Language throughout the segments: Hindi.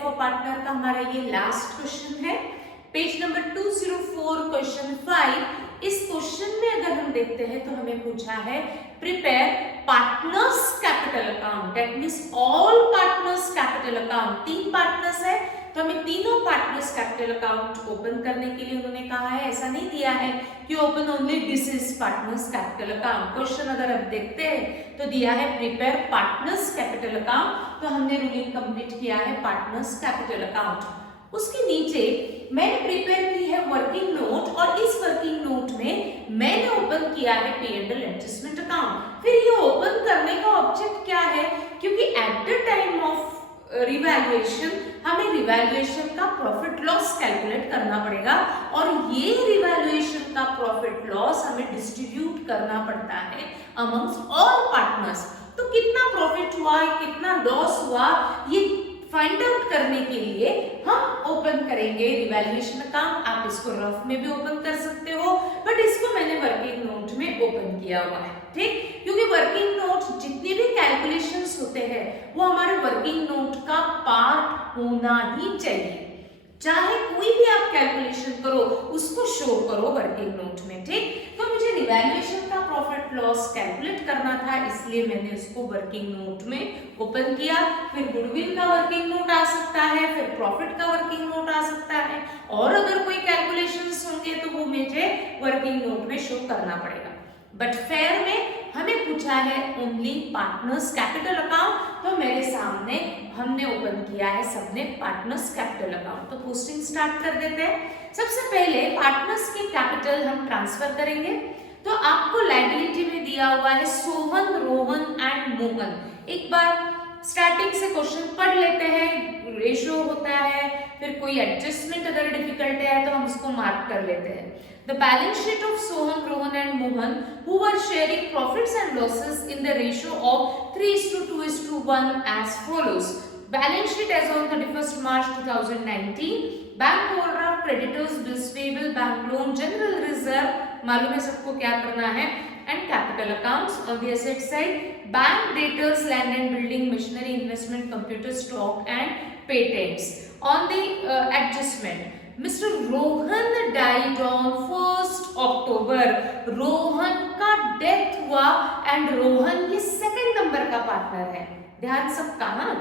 ऑफ अ पार्टनर का हमारा ये लास्ट क्वेश्चन है, पेज नंबर 204 क्वेश्चन 5। इस क्वेश्चन में अगर हम देखते हैं तो हमें पूछा है prepare partners capital account, that means all partners capital account. 3 partners है तो हमें तीनों पार्टनर्स कैपिटल अकाउंट ओपन करने के लिए उन्होंने कहा है, ऐसा नहीं दिया है कि open only this is partners capital account. Question अगर आप देखते हैं तो दिया है प्रिपेयर पार्टनर्स कैपिटल अकाउंट, तो हमने रूलिंग कंप्लीट किया है पार्टनर्स कैपिटल अकाउंट। उसके नीचे मैंने प्रिपेयर की है वर्किंग नोट, और इस वर्किंग नोट में मैंने ओपन किया है P&L एडजस्टमेंट अकाउंट। फिर ये ओपन करने का ऑब्जेक्ट क्या है, क्योंकि at the time of revaluation हमें रिवैल्यूएशन का प्रॉफिट लॉस कैलकुलेट करना पड़ेगा, और ये रिवैल्यूएशन का प्रॉफिट लॉस हमें डिस्ट्रीब्यूट करना पड़ता है अमंग्स्ट ऑल पार्टनर्स। तो कितना प्रॉफिट हुआ, कितना लॉस हुआ, ये फाइंड आउट करने के लिए हम ओपन करेंगे रिवैल्यूएशन अकाउंट। आप इसको रफ में भी ओपन कर सकते हो, बट इसको मैंने वर्किंग नोट में ओपन किया हुआ है, ठीक, क्योंकि वर्किंग नोट जितने भी कैलकुलेशंस होते हैं वो हमारे वर्किंग नोट का पार्ट होना ही चाहिए। चाहे कोई भी आप कैलकुलेशन करो उसको शो करो वर्किंग नोट में, ठीक। तो मुझे रिवैल्यूएशन का प्रॉफिट लॉस कैलकुलेट करना था, इसलिए मैंने उसको वर्किंग नोट में ओपन किया। फिर गुडविल का वर्किंग नोट आ सकता है, फिर प्रॉफिट का वर्किंग नोट आ सकता है, और अगर कोई कैलकुलेशंस होंगे तो वो मुझे वर्किंग नोट में शो करना पड़ेगा। बट फेयर में हमें पूछा है ओनली पार्टनर्स कैपिटल अकाउंट, तो मेरे सामने हमने ओपन किया है सबने पार्टनर्स कैपिटल अकाउंट। तो पोस्टिंग स्टार्ट कर देते हैं। सबसे पहले पार्टनर्स के कैपिटल हम ट्रांसफर करेंगे। तो आपको लायबिलिटी में दिया हुआ है सोहन, रोहन एंड मोहन। एक बार स्टार्टिंग से क्वेश्चन पढ़ लेते हैं, रेशो होता है, फिर कोई एडजस्टमेंट अगर डिफिकल्ट है तो हम उसको मार्क कर लेते हैं। The balance sheet of Sohan, Rohan and Mohan, who were sharing profits and losses in the ratio of 3:2:1 as follows. Balance sheet as on 31st March 2019. Bank overdraft, creditors, bills payable, bank loan, general reserve, मालूम है सबको क्या करना है, and capital accounts. On the asset side, bank debtors, land and building, machinery, investment, computer stock and patents. On the adjustment, Mr. Rohan died on 1st October. Rohan का डेथ हुआ, एंड रोहन ये सेकंड नंबर का पार्टनर है, ध्यान सबका। हाँ,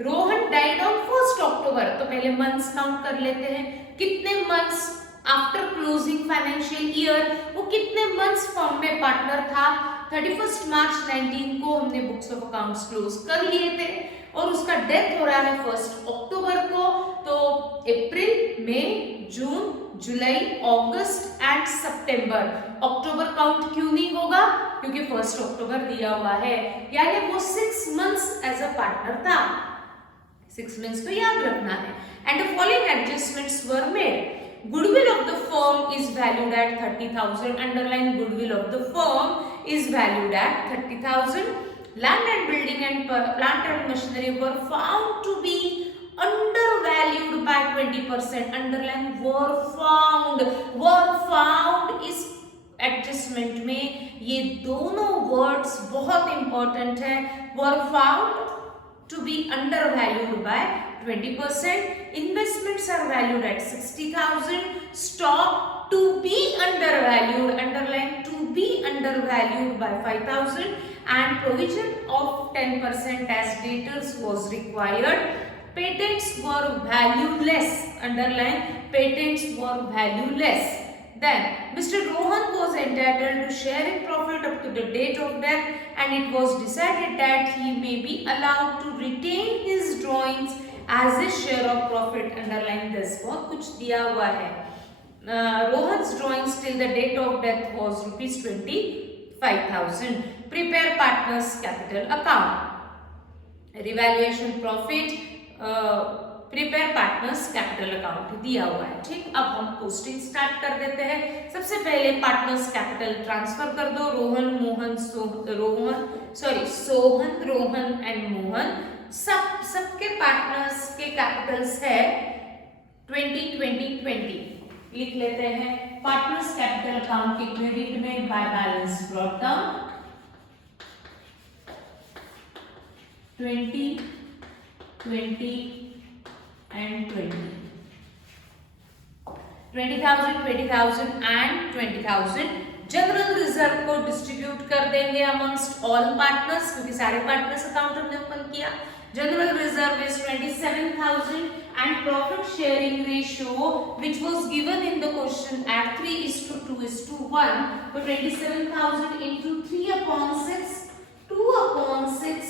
Rohan died on 1st October। तो पहले मंथ्स काउंट कर लेते हैं, कितने months after closing financial year वो कितने मंथ्स फॉर्म में पार्टनर था। 31st मार्च 19 को हमने बुक्स ऑफ अकाउंट्स क्लोज कर लिए थे, और उसका डेथ हो रहा है 1st October को। तो अप्रैल, मई, जून, जुलाई, अगस्त एंड सितंबर। अक्टूबर काउंट क्यों नहीं होगा, क्योंकि 1st October दिया हुआ है, यानी वो 6 मंथ्स एज अ पार्टनर था। 6 मंथ्स को याद रखना है। And the following adjustments were made. Goodwill of the firm is valued at 30,000. Underline goodwill of the firm is valued at 30,000. Land and building and plant and machinery were found to be undervalued by 20%. Underline were found. Were found is adjustment में ये दोनों वर्ड्स बहुत इंपॉर्टेंट है। were found to be undervalued by 20%. Investments are valued at 60,000. Stock to be undervalued, underline to be undervalued by 5,000. And provision of 10% as debtors was required. Patents were valueless, underline patents were valueless. Then Mr. Rohan was entitled to share in profit up to the date of death, and it was decided that he may be allowed to retain his drawings as a share of profit. Underline this, बहुत कुछ दिया हुआ है। Rohan's drawings till the date of death was rupees 25,000. Prepare partners capital account. Revaluation profit. Prepare partners capital account दिया हुआ है, ठीक। अब हम पोस्टिंग स्टार्ट कर देते हैं। सबसे पहले पार्टनर्स कैपिटल ट्रांसफर कर दो। सोहन, रोहन एंड मोहन, सबके पार्टनर्स के कैपिटल्स है 20 लिख लेते हैं। पार्टनर्स कैपिटल अकाउंट के क्रेडिट में by balance brought down 20 and 20. 20,000, 20,000 and 20,000. General reserve को डिस्ट्रीब्यूट कर देंगे अमंगस्ट ऑल पार्टनर्स, क्योंकि सारे पार्टनर्स अकाउंट हमने ओपन किया. General reserve is 27,000 and profit sharing ratio which was given in the question at 3:2:1. So 27,000 into 3/6, 2/6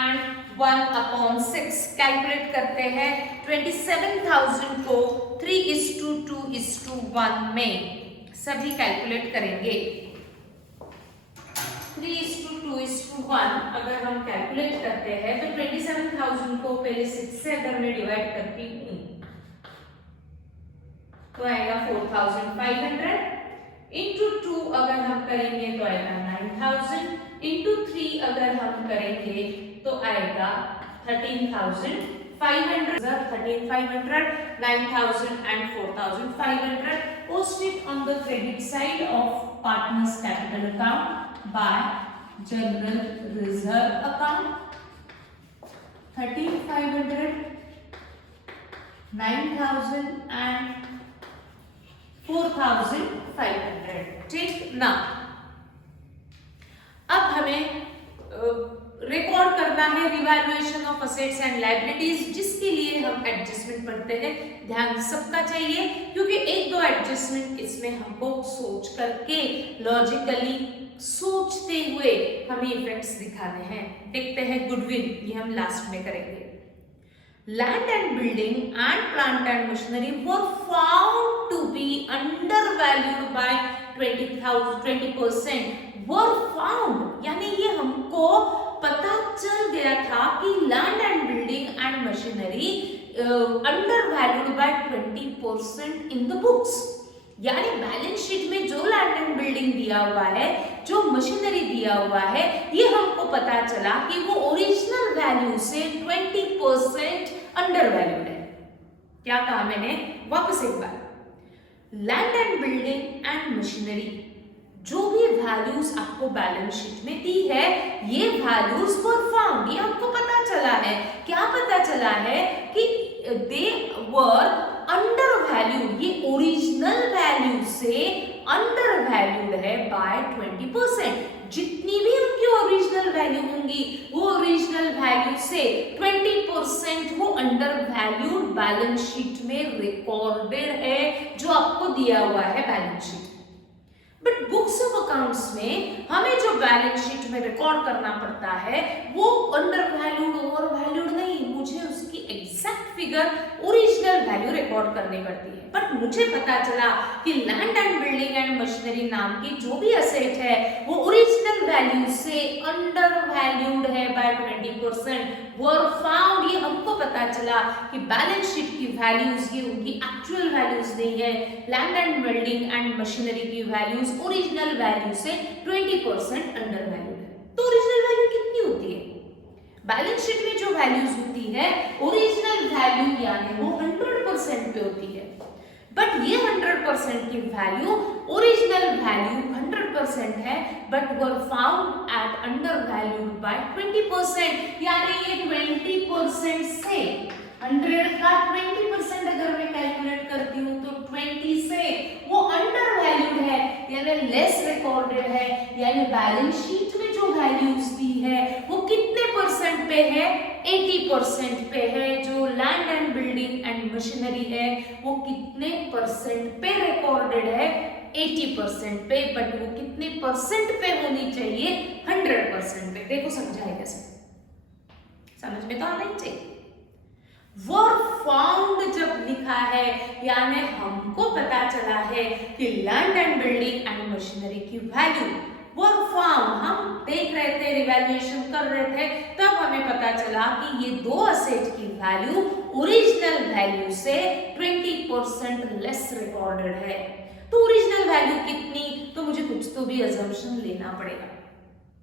and 1/6 calculate करते हैं. 27,000 को 3:2:1 में सभी कैलकुलेट करेंगे. 3:2:1 अगर हम कैलकुलेट करते हैं तो 27,000 को पहले 6 से अगर मैं डिवाइड करती हूँ तो आएगा 4,500. इंटू 2 अगर हम करेंगे तो आएगा 9,000. इंटू 3 अगर हम करेंगे तो आएगा 13,500. 13,500, 9,000 and 4,500. Post it on the credit side of partners capital account by general reserve account. 13,500, 9,000 and 4,500. ठीक ना. अब हमें रिकॉर्ड करना है revaluation of assets and liabilities, जिसके लिए हम एडजस्टमेंट पढ़ते हैं. ध्यान सबका चाहिए क्योंकि एक दो एडजस्टमेंट इसमें हमको सोच करके लॉजिकली सोचते हुए हमें इफेक्ट्स दिखाने हैं. देखते हैं गुडविल, ये हम लास्ट में करेंगे. Land and building and plant and machinery were found to be undervalued by 20%. Were found यानी ये हमको पता चल गया था कि land and building and machinery undervalued by 20% in the books. यानी बैलेंस शीट में जो लैंड एंड बिल्डिंग दिया हुआ है, जो मशीनरी दिया हुआ है, ये हमको पता चला कि वो ओरिजिनल वैल्यू से 20% अंडर वैल्यूड है. क्या कहा मैंने? वापस एक बार. Land and building and machinery जो भी वैल्यूज आपको बैलेंस शीट में दी है, ये वैल्यूज वर फाउंड. ये हमको पता चला है. क्या पता चला है? कि दे वर अंडर वैल्यू. ये ओरिजिनल वैल्यू से अंडर वैल्यूड है बाय 20%. जितनी भी उनकी ओरिजिनल वैल्यू होंगी वो ओरिजिनल वैल्यू से 20% वो अंडर वैल्यूड बैलेंस शीट में रिकॉर्डेड है, जो आपको दिया हुआ है balance sheet. But books of accounts में हमें जो बैलेंस शीट में रिकॉर्ड करना पड़ता है वो अंडर वैल्यूड ओवर वैल्यूड नहीं, मुझे उसकी exact figure original value record करनी पड़ती है. बट मुझे पता चला कि land and building and machinery नाम की जो भी असेट है वो ओरिजिनल वैल्यू से अंडर वैल्यूड है बाय 20%. वर फाउंड, ये हमको पता चला कि बैलेंस शीट की वैल्यूज ये उनकी एक्चुअल वैल्यूज नहीं है. Land and building and machinery की वैल्यूज ओरिजिनल वैल्यू से 20% अंडर वैल्यूड है. तो ओरिजिनल वैल्यू कितनी होती है? बैलेंस शीट में जो वैल्यूज होती है ओरिजिनल वैल्यू यानी वो 100% पे होती है. बट ये 100% की वैल्यू ओरिजिनल वैल्यू 100% है, but were found at under valued bye 20%. यानी ये 20% से 100 का 20% अगर मैं कैलकुलेट करती हूँ तो 20 से वो अंडर वैल्यूड है, यानी लेस रिकॉर्डेड है. यानी बैलेंस शीट में जो वैल्यूज दी है वो कितने परसेंट पे है? 80% पे है. जो land and building and machinery है वो कितने परसेंट पे रिकॉर्डेड है? 80% पे. बट वो कितने परसेंट पे होनी चाहिए? 100% पे. देखो समझा है कैसे? समझ में तो आना ही चाहिए. वर फाउंड जब लिखा है यानी हमको पता चला है कि land and building and machinery की वैल्यू वर फाउंड. हम देख रहे थे, रिवैल्यूएशन कर रहे थे, तब हमें पता चला कि ये दो असेट की वैल्यू ओरिजिनल वैल्यू से 20% लेस रिकॉर्डेड है. तो ओरिजिनल वैल्यू कितनी? तो मुझे कुछ तो भी अजम्पशन लेना पड़ेगा.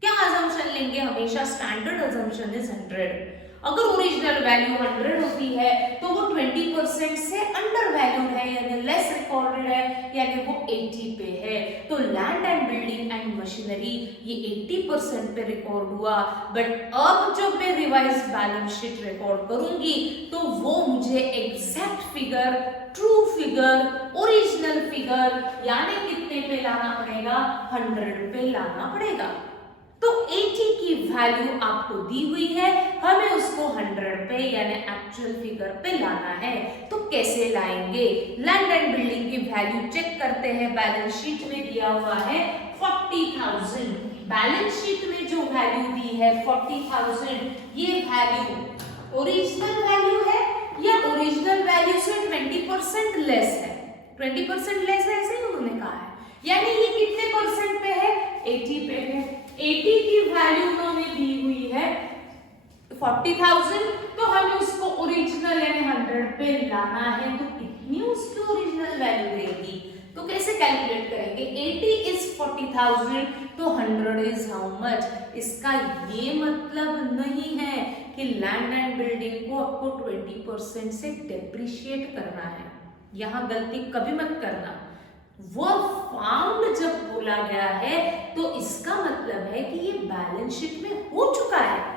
क्या अजम्पशन लेंगे? हमेशा स्टैंडर्ड अजम्पशन इज 100. अगर ओरिजिनल वैल्यू 100 होती है तो वो 20% से अंडर वैल्यूड है, यानी लेस रिकॉर्डेड है, यानी वो 80 पे है। तो land and building and machinery ये 80% पे रिकॉर्ड हुआ, बट अब जब मैं रिवाइज बैलेंस शीट रिकॉर्ड करूंगी तो वो मुझे exact figure, true figure, original figure यानी कितने पे लाना पड़ेगा, 100 पे लाना पड़ेगा। तो 80 की वैल्यू आपको दी हुई है, हमें उसको 100 पे यानी एक्चुअल फिगर पे लाना है। तो कैसे लाएंगे? लैंड एंड बिल्डिंग की वैल्यू चेक करते हैं। बैलेंस शीट में दिया हुआ है 40,000। बैलेंस शीट में जो वैल्यू दी है 40,000, ये वैल्यू ओरिजिनल वैल्यू है या ओरिजिनल वैल्यू से 20% लेस है? 20% लेस है, ऐसे ही उन्होंने कहा है। यानी ये कितने परसेंट पे है? 80 पे है। 80 की वैल्यू उन्होंने दी हुई है 40,000, तो हमें उसको ओरिजिनल यानी 100 पे लाना है। तो कितनी उसकी ओरिजिनल वैल्यू रहेगी? तो कैसे कैलकुलेट करेंगे? 80 इज 40,000, तो 100 इज हाउ मच? इसका ये मतलब नहीं है कि लैंड एंड बिल्डिंग को आपको 20% से डेप्रिशिएट करना है। यहां गलती कभी मत करना। वो फाउंड जब बोला गया है तो इसका मतलब है कि ये बैलेंस शीट में हो चुका है।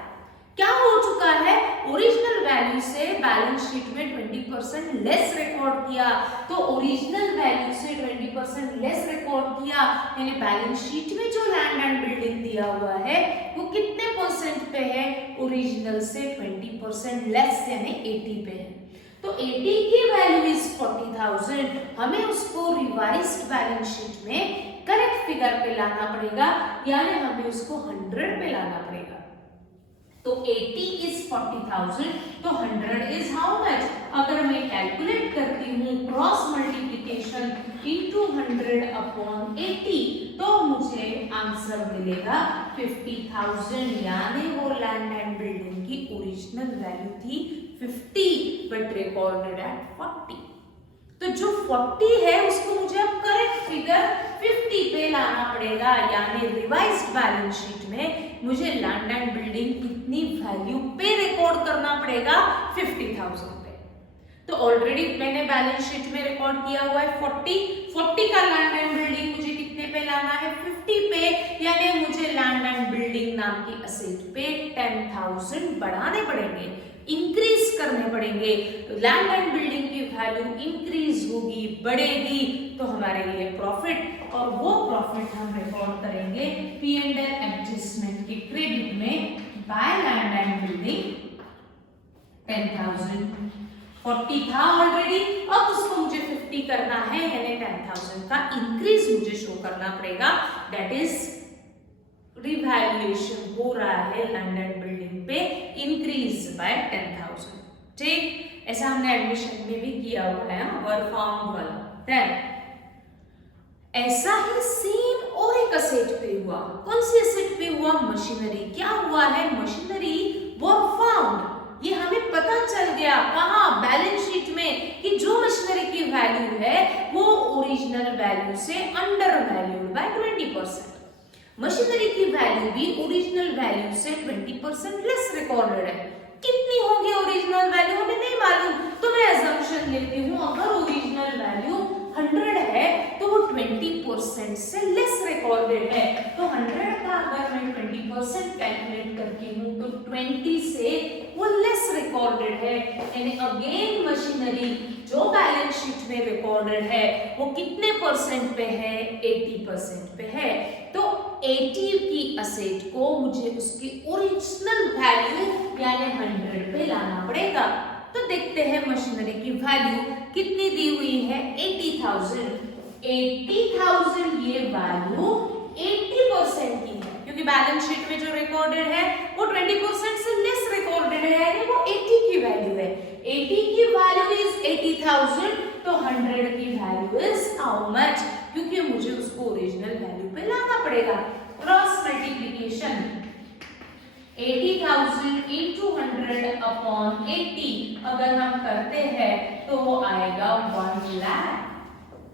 क्या हो चुका है? ओरिजिनल वैल्यू से बैलेंस शीट में 20% लेस रिकॉर्ड किया। तो ओरिजिनल वैल्यू से 20% लेस रिकॉर्ड किया, यानी बैलेंस शीट में जो लैंड एंड बिल्डिंग दिया हुआ है वो कितने परसेंट पे है? ओरिजिनल से 20% लेस यानी 80 पे है। तो 80 की वैल्यू इज 40,000, हमें उसको रिवाइज्ड बैलेंस शीट में करेक्ट फिगर पे लाना पड़ेगा, यानी हमें उसको 100 पे लाना पड़ेगा। तो 80 इज 40,000, तो 100 इज हाउ मच? अगर मैं कैलकुलेट करती हूँ क्रॉस मल्टीप्लिकेशन इनटू 100 अपॉन 80, तो मुझे आंसर मिलेगा 50,000, यानी वो लैंड एंड बिल्डिंग की ओरिजिनल वैल्यू थी 50 बट रिकॉर्डेड एट 40। तो जो 40 है उसको मुझे अब करेक्ट फिगर 50 पे लाना पड़ेगा, यानी रिवाइज्ड बैलेंस शीट में मुझे लैंड एंड बिल्डिंग कितनी वैल्यू पे रिकॉर्ड करना पड़ेगा? 50,000 पे। तो ऑलरेडी मैंने बैलेंस शीट में रिकॉर्ड किया हुआ है 40 का लैंड एंड बिल्डिंग मुझे कितने पे लाना है? 50 पे, यानी मुझे लैंड एंड बिल्डिंग नाम की असेट पे 10,000 बढ़ाने पड़ेंगे, इंक्रीज करने पड़ेंगे। तो लैंड एंड बिल्डिंग की वैल्यू इंक्रीज होगी, बढ़ेगी, तो हमारे लिए प्रॉफिट, और वो प्रॉफिट हम रिकॉर्ड करेंगे P&L एडजस्टमेंट के क्रेडिट में बाय लैंड एंड बिल्डिंग 10,000। 40 था ऑलरेडी, अब उसको मुझे 50 करना है, यानी 10,000 का इंक्रीज मुझे शो करना पड़ेगा। दैट इज रिवैल्यूएशन हो रहा है लैंड एंड बिल्डिंग पे, इंक्रीज बाय 10,000। ठीक, ऐसा हमने एडमिशन में भी किया हुआ है वर्क फाउंड वाला। देन ऐसा ही सेम और एक असेट पे हुआ। कौन सी असेट पे हुआ? मशीनरी। क्या हुआ है? Machinery work found. ये हमें पता चल गया कहां? बैलेंस शीट में, कि जो मशीनरी की वैल्यू है वो ओरिजिनल वैल्यू से अंडर वैल्यूड बाय 20%। मशीनरी की वैल्यू भी ओरिजिनल वैल्यू से 20% लेस रिकॉर्डेड है। कितनी होगी ओरिजिनल वैल्यू हमें नहीं मालूम, तो मैं अजम्पशन लेती हूँ अगर ओरिजिनल वैल्यू 100 है तो वो 20% से लेस रिकॉर्डेड है। तो 100 का अगर मैं 20% कैलकुलेट करती हूँ तो 20 से वो लेस रिकॉर्डेड है, यानी अगेन मशीनरी जो बैलेंस शीट में रिकॉर्डेड है वो कितने परसेंट पे है? 80% पे है। तो 80 की असेट को मुझे उसकी ओरिजिनल वैल्यू यानी 100 पे लाना पड़ेगा। तो देखते हैं मशीनरी की वैल्यू कितनी दी हुई है? 80,000। 80,000 ये वैल्यू 80% की है, क्योंकि बैलेंस शीट में जो रिकॉर्डेड है वो 20% से लेस रिकॉर्डेड है, यानी वो 80 की वैल्यू है। 80 की वैल्यू इज 80,000, तो 100 की वैल्यू इज हाउ मच? क्योंकि मुझे उसको ओरिजिनल वैल्यू पे लाना पड़ेगा। क्रॉस मल्टीप्लिकेशन 80,000 into 100 अपॉन 80 अगर हम करते हैं तो वो आएगा 1 लाख,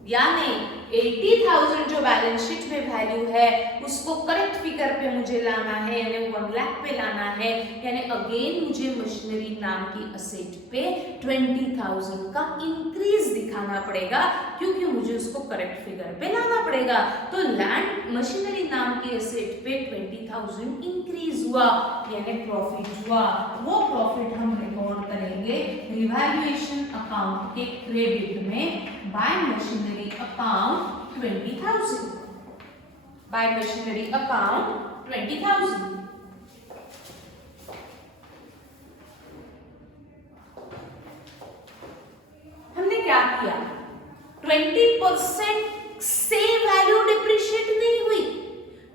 यानी 80,000 जो बैलेंस शीट में वैल्यू है उसको करेक्ट फिगर पे मुझे लाना है, यानी 1 लाख पे लाना है, यानी अगेन मुझे मशीनरी नाम की असेट पे 20,000 का इंक्रीज दिखाना पड़ेगा, क्योंकि मुझे उसको करेक्ट फिगर पे लाना पड़ेगा। तो लैंड मशीनरी नाम की असेट पे 20,000 इंक्रीज हुआ, यानी प्रॉफिट हुआ। वो प्रॉफिट हम रिकॉर्ड करेंगे रिवैल्यूएशन अकाउंट के क्रेडिट में bye machinery account 20,000, bye machinery account 20,000। हमने क्या किया, 20% से वैल्यू डिप्रिशिएट नहीं हुई।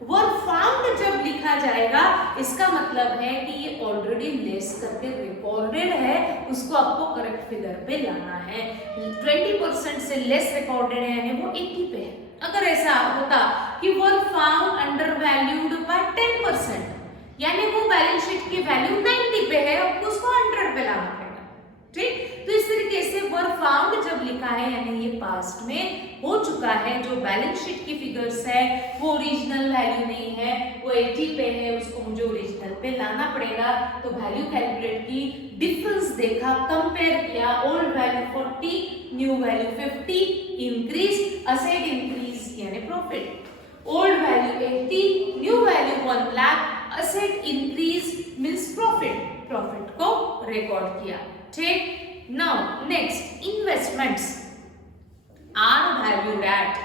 वर्क फाउंड जब लिखा जाएगा इसका मतलब है कि ये ऑलरेडी लेस करके रिकॉर्डेड है, उसको आपको करेक्ट फिगर पे लाना है। 20% से लेस रिकॉर्डेड है यानी वो 80 पे है। अगर ऐसा होता कि work found under valued bye 10%, यानी वो बैलेंस शीट की वैल्यू 90 पे है, आपको उसको 100 पे लाना पड़ेगा। ठीक, तो इस तरीके से वर्क फाउंड जब लिखा है यानी ये पास्ट में हो चुका है, जो बैलेंस शीट की फिगर्स है वो ओरिजिनल वैल्यू नहीं है, वो 80 पे है, उसको मुझे ओरिजिनल पे लाना पड़ेगा। तो वैल्यू कैलकुलेट की, डिफरेंस देखा, कंपेयर किया, old value 40, new value 50, increase, asset increase यानी profit. Old value 80, new value 1 lakh, asset increase means profit, profit को रिकॉर्ड किया। ठीक, now next investments are valued at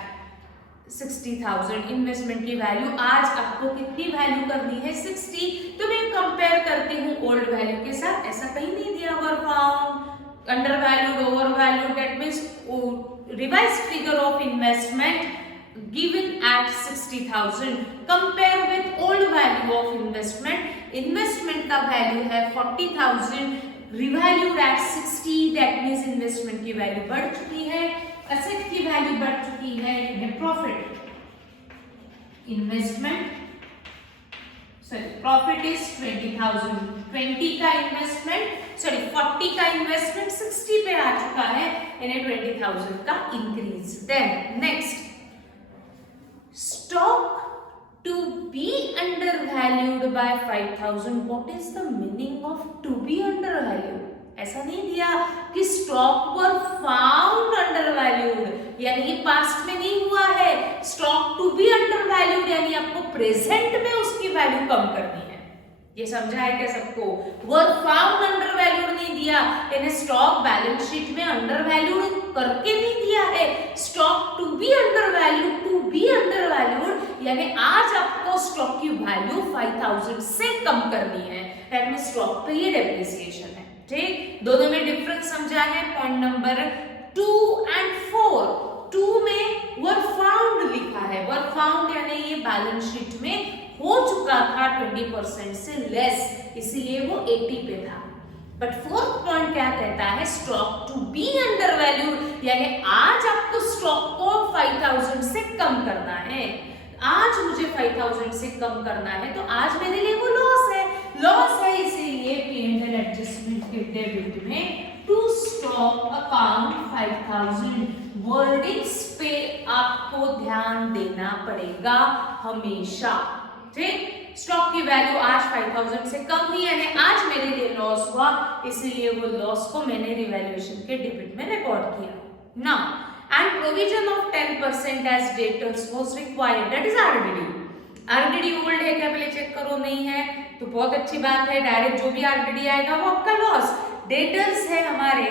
60,000। Investment की वैल्यू आज आपको कितनी वैल्यू करनी है, 60। तो मैं कंपेयर करती हूँ ओल्ड वैल्यू के साथ, ऐसा कहीं नहीं दिया work found under valued over valued, that means revised figure of investment given at 60,000 compare with old value of investment। Investment का वैल्यू है 40,000, revalued at 60, that means investment की वैल्यू बढ़ चुकी है, असेट की वैल्यू बढ़ चुकी है, ये profit. Investment sorry profit is 20,000, 20 का इन्वेस्टमेंट सॉरी 40 का इन्वेस्टमेंट 60 पे आ चुका है, यानी 20,000 का increase. Then next, stock to be undervalued by 5,000। what is the meaning of to be undervalued? ऐसा नहीं दिया कि स्टॉक वर फाउंड अंडरवैल्यूड, यानी ये पास्ट में नहीं हुआ है। स्टॉक टू बी अंडरवैल्यूड यानी आपको प्रेजेंट में उसकी वैल्यू कम करनी है। ये समझा है क्या सबको? वर फाउंड अंडरवैल्यूड नहीं दिया, यानी स्टॉक बैलेंस शीट में अंडरवैल्यूड करके नहीं दिया है। Stock to be undervalued, to be undervalued यानी आज आपको स्टॉक की वैल्यू 5,000 से कम करनी है, दैट मींस स्टॉक पे ये डेप्रिसिएशन है। ठीक, दोनों में डिफरेंस समझा है। पॉइंट नंबर 2 और 4, 2 में वर्क फाउंड लिखा है, वर्क फाउंड यानी ये बैलेंस शीट में हो चुका था 20% से लेस, इसीलिए वो 80 पे था। बट फोर्थ पॉइंट क्या कहता है, स्टॉक टू बी अंडरवैल्यूड यानी आज आपको स्टॉक को 5,000 से कम करना है। आज मुझे 5,000 से कम करना है, तो आज मेरे लिए वो लॉस है, लॉस है, इसीलिए P&L एडजस्टमेंट के डेबिट में टू स्टॉक अकाउंट 5,000 वर्डिंग्स पे आपको ध्यान देना पड़ेगा हमेशा। ठीक, स्टॉक की वैल्यू आज 5,000 से कम हुई यानी आज मेरे लिए लॉस हुआ, इसीलिए वो लॉस को मैंने रिवैल्यूएशन के डेबिट में रिकॉर्ड किया। Now and provision of 10% as debtors was required, that is RDD. RDD old है क्या, पहले चेक करो, नहीं है तो बहुत अच्छी बात है, डायरेक्ट जो भी आरडीडी आएगा वो आपका लॉस। डेटर्स है हमारे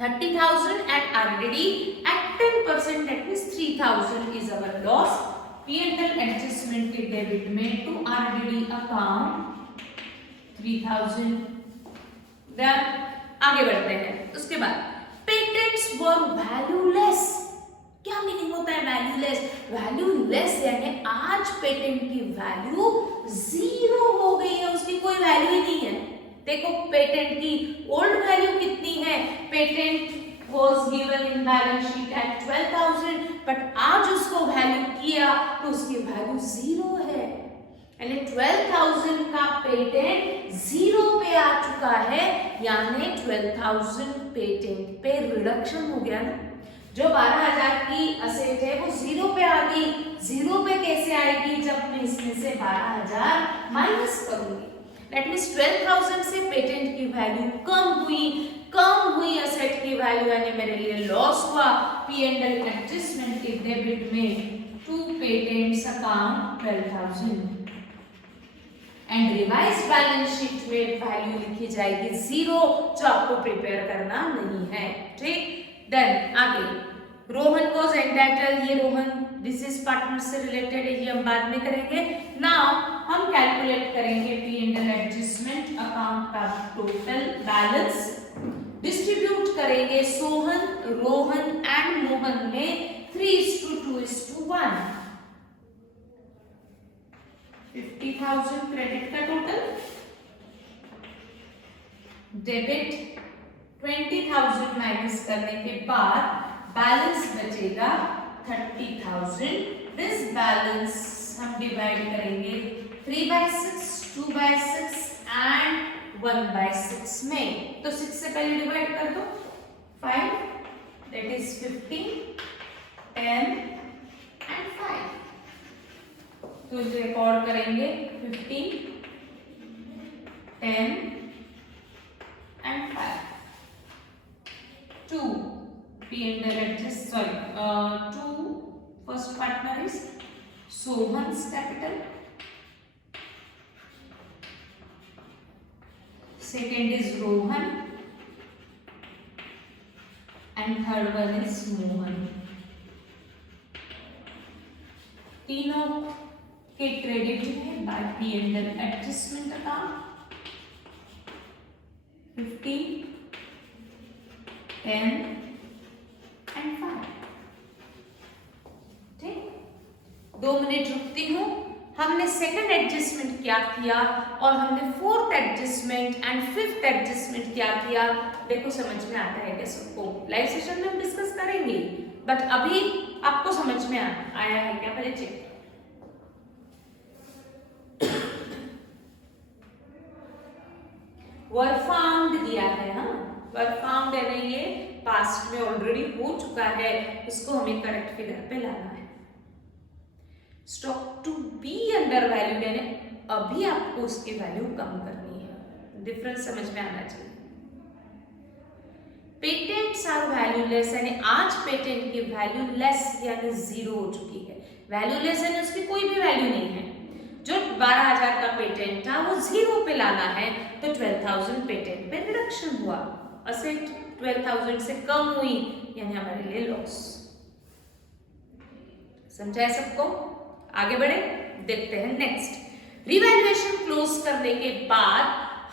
30,000 at RDD at 10%, that means 3,000 is our loss. P&L adjustment के डेबिट में टू आरडीडी अकाउंट 3,000। आगे बढ़ते हैं। उसके बाद पेटेंट्स वर वैल्यूलेस। क्या मीनिंग होता है वैल्यूलेस? वैल्यूलेस यानी आज पेटेंट की वैल्यू 0 हो गई है, उसकी कोई वैल्यू ही नहीं है। देखो पेटेंट की ओल्ड वैल्यू कितनी है, patent was given in balance sheet at 12,000, but आज उसको वैल्यू किया तो उसकी वैल्यू 0 है, यानी 12,000 का पेटेंट 0 पे आ चुका है, यानी 12,000 पेटेंट पे रिडक्शन हो गया ना। जो 12,000 की असेट है वो जीरो पे आ गई। जीरो पे कैसे आएगी? जब मैं इसमें से 12,000 माइनस करूंगी। दैट मींस 12,000 से पेटेंट की वैल्यू कम हुई असेट की वैल्यू, यानी मेरे लिए लॉस हुआ। P&L एडजस्टमेंट के डेबिट में to patents account 12,000 and revised balance sheet में वैल्यू लिखी जाएगी 0, जो आपको प्रिपेयर करना नहीं है। ठीक, देन आगे रोहन वाज एंटाइटल्ड, ये रोहन डिसीज पार्टनर से रिलेटेड है, ये हम बाद में करेंगे। नाउ हम कैलकुलेट करेंगे P&L एडजस्टमेंट अकाउंट का टोटल बैलेंस, डिस्ट्रीब्यूट करेंगे सोहन, रोहन एंड मोहन में 3:2:1। 50,000 क्रेडिट का टोटल, डेबिट 20,000 माइनस करने के बाद बैलेंस बचेगा 30,000। दिस बैलेंस हम डिवाइड करेंगे 3/6, 2/6 एंड 1/6 में। तो 6 से पहले डिवाइड कर दो, 5 दैट इज 15, 10 एंड 5। तो इसे रिकॉर्ड करेंगे 15, 10 and 5। 2 P&L adjust, two first partner is Sohan's capital, second is Rohan and third one is Mohan। तीनों के क्रेडिट है bye P&L adjustment account 15, 10 and 5। ठीक, 2 मिनट रुकती हूँ। हमने सेकंड एडजस्टमेंट क्या किया और हमने fourth adjustment and fifth adjustment क्या किया, देखो समझ में आता है क्या सबको? लाइव सेशन में हम डिस्कस करेंगे, बट अभी आपको समझ में आया है क्या? पहले चेक। वर्क फाउंड दिया है, हाँ, वर्क फाउंड है ना, ये पास्ट में ऑलरेडी हो चुका है, उसको हमें करेक्ट फिगर पे लाना है। Stock to be under value यानी अभी आपको उसकी वैल्यू कम करनी है। डिफरेंस समझ में आना चाहिए। पेटेंट्स आर वैल्यूलेस यानी आज पेटेंट की वैल्यू लेस यानी 0 हो चुकी है। वैल्यूलेस यानी उसकी कोई भी वैल्यू नहीं है। जो 12,000 का पेटेंट था वो 0 पे लाना है, तो 12,000 पेटेंट पे रिडक्शन हुआ। असेट 12,000 से कम हुई यानी हमारे लिए लॉस। समझा है सबको? आगे बढ़े, देखते हैं नेक्स्ट। रिवैल्यूएशन क्लोज करने के बाद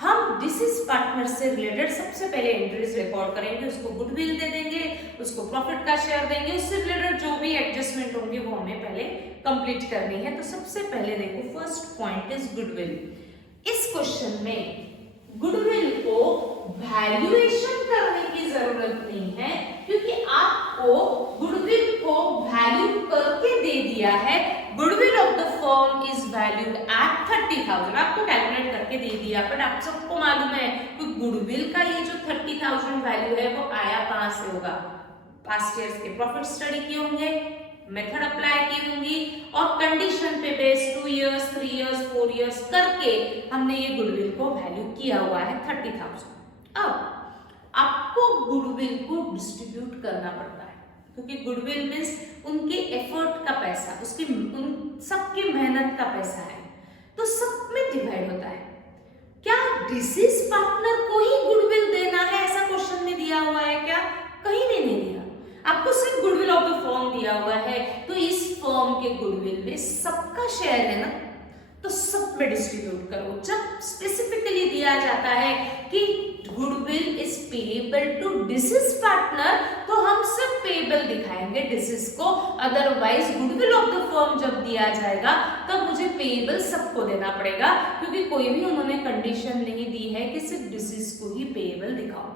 हम डिसीज पार्टनर से रिलेटेड सबसे पहले एंट्रीज रिकॉर्ड करेंगे, उसको गुडविल दे देंगे, उसको प्रॉफिट का शेयर देंगे, उससे रिलेटेड जो भी एडजस्टमेंट होंगे वो हमें पहले कंप्लीट करनी है। तो सबसे पहले देखो, फर्स्ट पॉइंट इज गुडविल। इस क्वेश्चन में गुडविल को वैल्यूएशन करने की जरूरत नहीं है, क्योंकि आपको गुडविल को वैल्यू करके दे दिया है। Goodwill of the firm is valued at 30,000, आपको कैलकुलेट करके दे दिया। बट आप सबको मालूम है कि गुडविल का ये जो 30,000 वैल्यू है वो आया कहां से होगा? पास्ट ईयर्स के प्रॉफिट स्टडी किए होंगे, मेथड अप्लाई की होंगी और कंडीशन पे बेस 2 इयर्स, 3 इयर्स, 4 इयर्स करके हमने ये गुडविल को वैल्यू किया हुआ है 30,000। अब आपको गुडविल को डिस्ट्रीब्यूट करना पड़ता है, क्योंकि गुडविल मीन्स उनके एफर्ट का पैसा, उसकी उन सबकी मेहनत का पैसा है, तो सब में डिवाइड होता है। क्या डिसीज पार्टनर को ही गुडविल देना है, ऐसा क्वेश्चन में दिया हुआ है क्या? कहीं भी नहीं दिया, आपको सिर्फ गुडविल ऑफ द फर्म दिया हुआ है। तो इस फर्म के गुडविल में सबका शेयर है ना, तो सब में डिस्ट्रीब्यूट करो। जब स्पेसिफिकली दिया जाता है कि goodwill is payable to deceased partner, तो हम सब पेएबल दिखाएंगे डिसीज को। Otherwise goodwill of the firm जब दिया जाएगा तब मुझे पेएबल सबको देना पड़ेगा, क्योंकि कोई भी उन्होंने कंडीशन नहीं दी है कि सिर्फ डिसीज को ही पेएबल दिखाओ,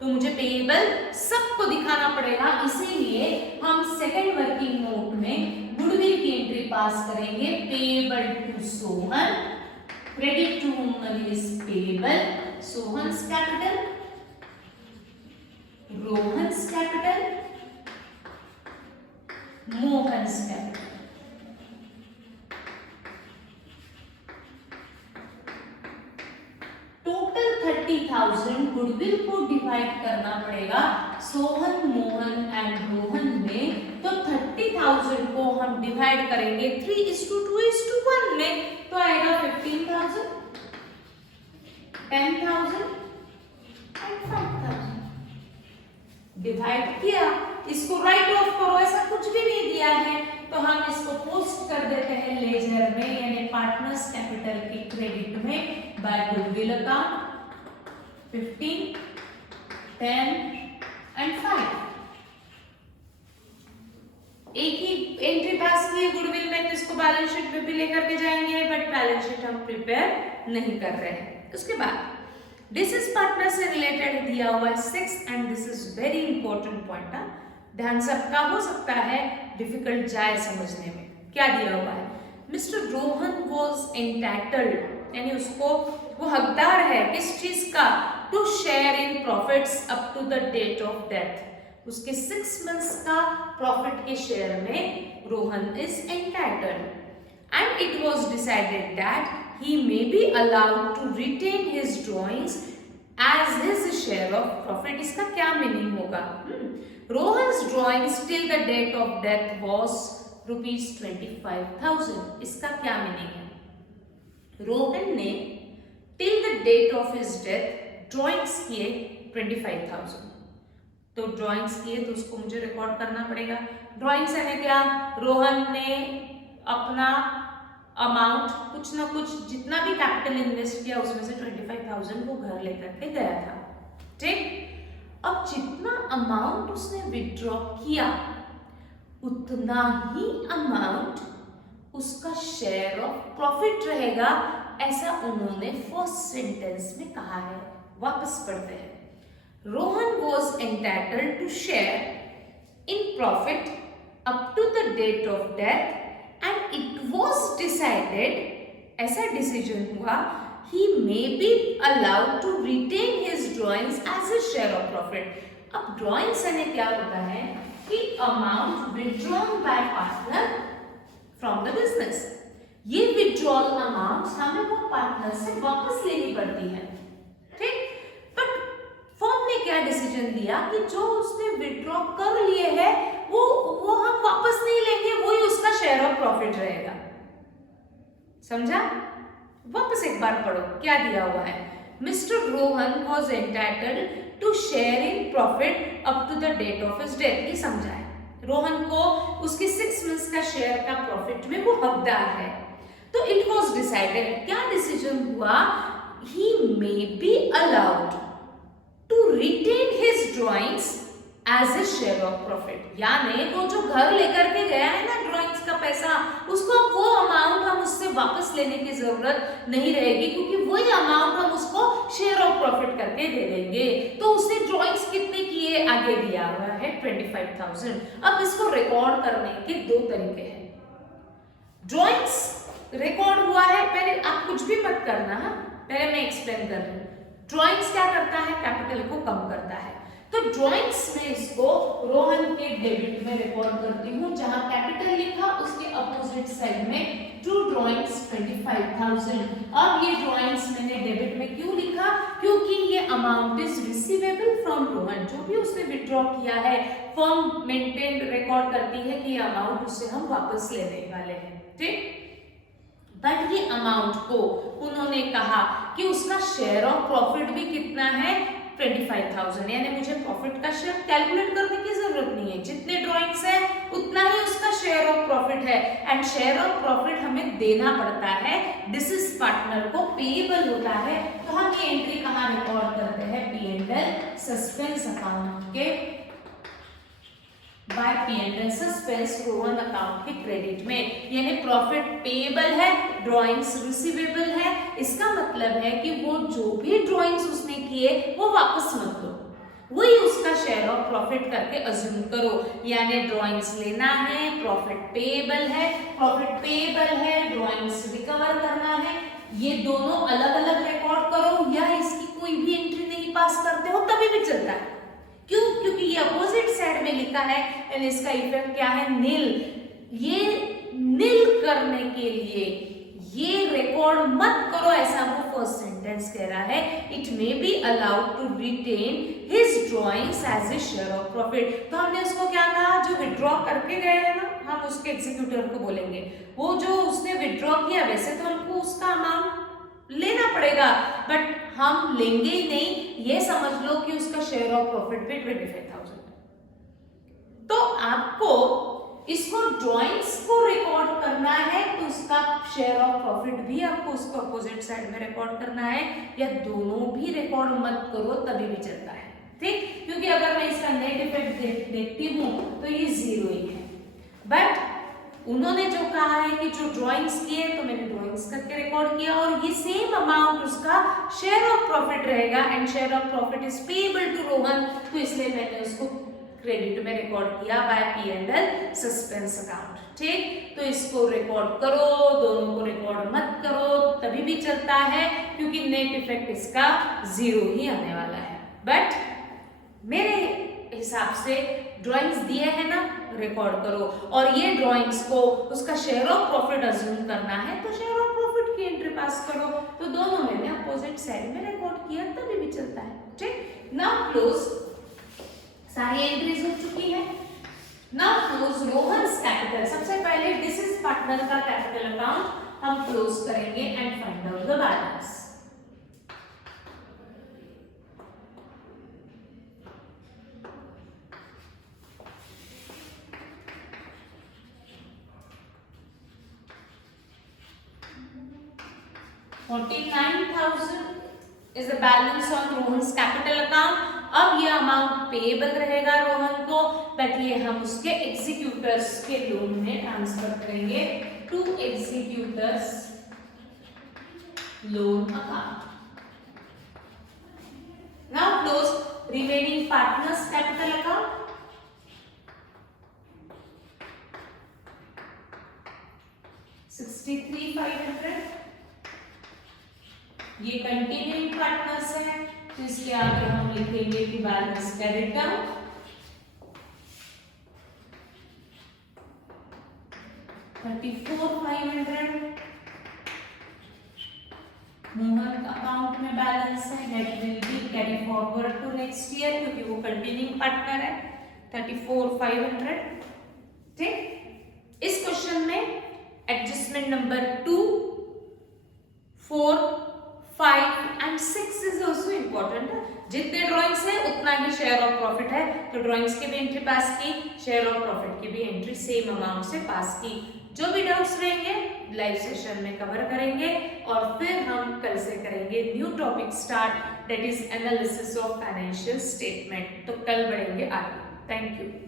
तो मुझे पेएबल सबको दिखाना पड़ेगा। इसीलिए हम सेकंड वर्किंग नोट में गुडविल की एंट्री पास करेंगे, payable to Sohan, credit to Mohan is payable, Sohan's capital, Rohan's capital Mohan's capital. Total 30,000 goodwill को डिवाइड करना पड़ेगा सोहन, मोहन एंड रोहन में। तो 30,000 को हम डिवाइड करेंगे 3:2:1 में, तो आएगा 15,000, 10,000 एंड 5,000। डिवाइड किया, इसको राइट ऑफ करो, ऐसा कुछ भी नहीं दिया है तो हम इसको पोस्ट कर देते हैं लेजर में, यानी पार्टनर्स कैपिटल के क्रेडिट में बाय गुडविल अकाउंट 15, 10 एंड 5। एक ही एंट्री पास की है गुडविल में, तो इसको बैलेंस शीट में भी लेकर के जाएंगे, बट बैलेंस शीट हम प्रिपेयर नहीं कर रहे हैं। उसके बाद दिस इज पार्टनर से रिलेटेड दिया हुआ है 6, and this is very important point. ध्यान से आपका हो सकता है डिफिकल्ट जाए समझने में। क्या दिया हुआ है? मिस्टर रोहन वॉज एंटाइटल्ड, यानी उसको वो हकदार है किस चीज का? To share in profits up to the date of death. उसके 6 मंथ्स का प्रॉफिट के शेयर में Rohan is entitled, and it was decided that he may be allowed to retain his drawings as his share of profit। इसका क्या मीनिंग होगा? Rohan's drawings till the date of death was ₹25,000। इसका क्या मीनिंग है? रोहन ने till the date of his death drawings किए 25,000। तो ड्रॉइंग्स किए तो उसको मुझे रिकॉर्ड करना पड़ेगा। ड्रॉइंग्स है क्या? रोहन ने अपना अमाउंट कुछ ना कुछ जितना भी कैपिटल इन्वेस्ट किया उसमें से 25,000 वो घर लेकर के गया था, ठीक। अब जितना अमाउंट उसने विड्रॉ किया उतना ही अमाउंट उसका शेयर ऑफ प्रॉफिट रहेगा, ऐसा उन्होंने फर्स्ट सेंटेंस में कहा है। वापस पढ़ते हैं। Rohan was entitled to share in profit up to the date of death, and it was decided, ऐसा डिसीजन हुआ, he may be allowed to retain his drawings as a share of profit। अब ड्रॉइंग्स यानी क्या होता है कि amount withdrawn by partner from the business। ये withdrawal अमाउंट हमें वो पार्टनर से वापस लेनी पड़ती है, ठीक। बट फर्म ने क्या डिसीजन लिया कि जो उसने विड्रॉ कर लिए है वो हम वापस नहीं लेंगे, वही उसका शेयर ऑफ प्रॉफिट रहेगा। समझा? वापस एक बार पढ़ो क्या दिया हुआ है। Mister Rohan was entitled to share in profit up to the date of his death. ये समझा है, रोहन को उसके 6 मंथ्स का शेयर का प्रॉफिट में वो हकदार है। तो इट वॉज डिसाइडेड, क्या डिसीजन हुआ? He may be allowed to retain his drawings as a share of profit. यानी वो जो घर लेकर के गया है ना ड्रॉइंग्स का पैसा, उसको वो अमाउंट हम उससे वापस लेने की जरूरत नहीं रहेगी, क्योंकि वही अमाउंट हम उसको शेयर ऑफ प्रॉफिट करके दे देंगे। तो उसने ड्रॉइंग्स कितने किए आगे दिया हुआ है 25,000। अब इसको रिकॉर्ड करने के 2 तरीके हैं। ड्रॉइंग्स रिकॉर्ड हुआ है, पहले आप कुछ भी मत करना, पहले मैं एक्सप्लेन कर रही हूँ। ड्रॉइंग्स क्या करता है? कैपिटल को कम करता है। तो ड्रॉइंग्स में इसको रोहन के डेबिट में रिकॉर्ड करती हूँ, जहां कैपिटल लिखा उसके अपोजिट साइड में टू ड्रॉइंग्स 25,000। अब ये ड्रॉइंग्स मैंने डेबिट में क्यों लिखा? क्योंकि ये amount is receivable from Rohan. जो भी उसने विड्रॉ किया है फर्म मेंटेन रिकॉर्ड करती है कि ये अमाउंट उससे हम वापस लेने वाले हैं, ठीक। बट ये अमाउंट को उन्होंने कहा कि उसका शेयर ऑफ प्रॉफिट भी कितना है 25,000, यानी मुझे प्रॉफिट का शेयर कैलकुलेट करने की जरूरत नहीं है, जितने ड्रॉइंग्स है उतना ही उसका शेयर ऑफ प्रॉफिट है, एंड शेयर ऑफ प्रॉफिट हमें देना पड़ता है, डिसीज पार्टनर को पेएबल होता है। तो हम ये एंट्री कहाँ रिकॉर्ड करते हैं? P&L सस्पेंस अकाउंट के by P&L suspense Rohan account के क्रेडिट में, यानी प्रॉफिट पेएबल है, ड्रॉइंग्स रिसीवेबल है। इसका मतलब है कि वो जो भी ड्रॉइंग्स उसने किए वो वापस मत लो, वही उसका शेयर ऑफ प्रॉफिट करके अज्यूम करो। यानी ड्रॉइंग्स लेना है, प्रॉफिट पेएबल है, ड्रॉइंग्स रिकवर करना है, ये दोनों अलग अलग रिकॉर्ड करो, या इसकी कोई भी एंट्री नहीं पास करते हो तभी भी चलता है। क्यों? क्योंकि ये अपोजिट साइड में लिखा है एंड इसका इफेक्ट क्या है? नील। ये नील करने के लिए ये रिकॉर्ड मत करो, ऐसा वो फर्स्ट सेंटेंस कह रहा है। It may be allowed to retain his drawings as a share of profit. तो हमने उसको क्या कहा? जो विड्रॉ करके गए हैं ना, हम उसके एग्जीक्यूटर को बोलेंगे, वो जो उसने विड्रॉ किया, वैसे तो हमको उसका अमाउंट लेना पड़ेगा, बट हम लेंगे ही नहीं, ये समझ लो कि उसका शेयर ऑफ प्रॉफिट पे 25,000। तो आपको इसको ड्राइंग्स को रिकॉर्ड करना है तो उसका शेयर ऑफ प्रॉफिट भी आपको उसको अपोजिट साइड में रिकॉर्ड करना है, या दोनों भी रिकॉर्ड मत करो तभी भी चलता है, ठीक? क्योंकि अगर मैं इसका नेट इफेक्ट देखती हूं तो ये 0 ही है, बट उन्होंने जो कहा है कि जो ड्राइंग्स किए तो मैंने ड्राइंग्स करके रिकॉर्ड किया और ये सेम अमाउंट उसका शेयर ऑफ प्रॉफिट रहेगा and share of profit is payable to Rohan, तो इसलिए मैंने उसको क्रेडिट में रिकॉर्ड किया बाय P&L सस्पेंस अकाउंट, ठीक? तो इसको रिकॉर्ड करो, दोनों को रिकॉर्ड मत करो तभी भी चलता है, क्योंकि नेट इफेक्ट इसका 0 ही आने वाला है। बट मेरे हिसाब से ड्राइंग्स दिए हैं ना, रिकॉर्ड करो, और ये ड्राइंग्स को उसका शेयर ऑफ प्रॉफिट अज्यूम करना है तो शेयर ऑफ प्रॉफिट की एंट्री पास करो। तो दोनों मैंने अपोजिट साइड में रिकॉर्ड किया तभी भी चलता है, ठीक? नाउ क्लोज, सारी एंट्रीज हो चुकी है। Now close Rohan's capital. सबसे पहले दिस इज पार्टनर का कैपिटल अकाउंट हम क्लोज करेंगे and find out the balance. $49,000 is the balance on Rohan's capital account। अब ये अमाउंट पेएबल रहेगा रोहन को, बट ये हम उसके एग्जीक्यूटर्स के लोन में ट्रांसफर करेंगे to executors loan account. Now close remaining partners capital account. $63,500 ये कंटिन्यूइंग पार्टनर्स है, तो इसके आगे हम लिखेंगे कि balance carried down. $34,500 Mohan account में बैलेंस है, that will be carry forward to next year, क्योंकि वो कंटिन्यूइंग पार्टनर है। 34,500, ठीक? इस क्वेश्चन में adjustment number 2, 4, 5 and 6 is also important. जितने ड्राइंग्स है उतना ही शेयर ऑफ प्रॉफिट है, तो ड्राइंग्स की भी एंट्री पास की, शेयर ऑफ प्रॉफिट की भी एंट्री सेम अमाउंट से पास की। जो भी डाउट्स रहेंगे लाइव सेशन में कवर करेंगे और फिर हम कल से करेंगे new topic start, that is analysis of financial statement. तो कल बढ़ेंगे आगे। Thank you.